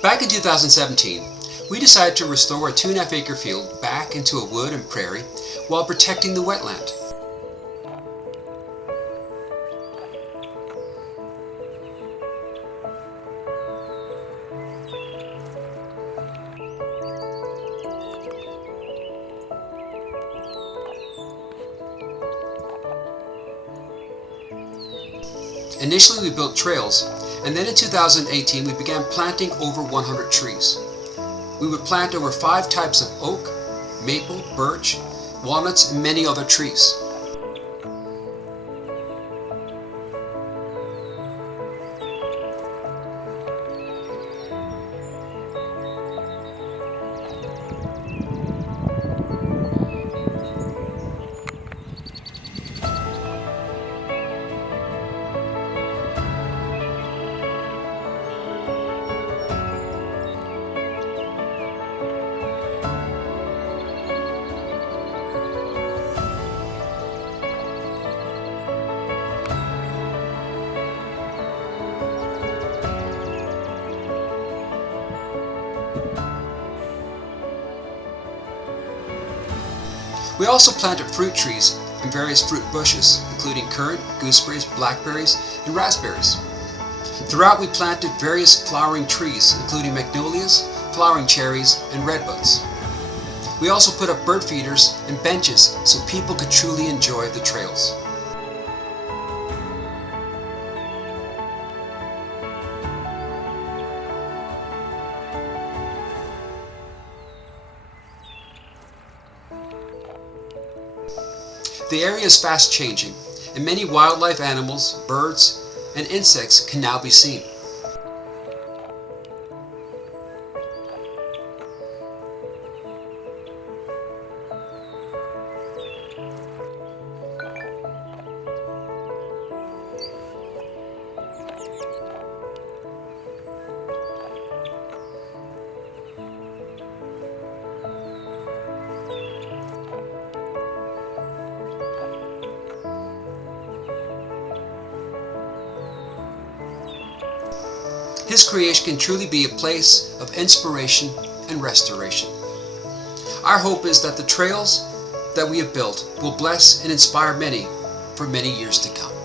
Back in 2017, we decided to restore a 2.5-acre field back into a wood and prairie while protecting the wetland. Initially we built trails, and then in 2018 we began planting over 100 trees. We would plant over 5 types of oak, maple, birch, walnuts, and many other trees. We also planted fruit trees and various fruit bushes, including currant, gooseberries, blackberries, and raspberries. Throughout we planted various flowering trees, including magnolias, flowering cherries, and redbuds. We also put up bird feeders and benches so people could truly enjoy the trails. The area is fast changing, and many wildlife animals, birds, and insects can now be seen. His creation can truly be a place of inspiration and restoration. Our hope is that the trails that we have built will bless and inspire many for many years to come.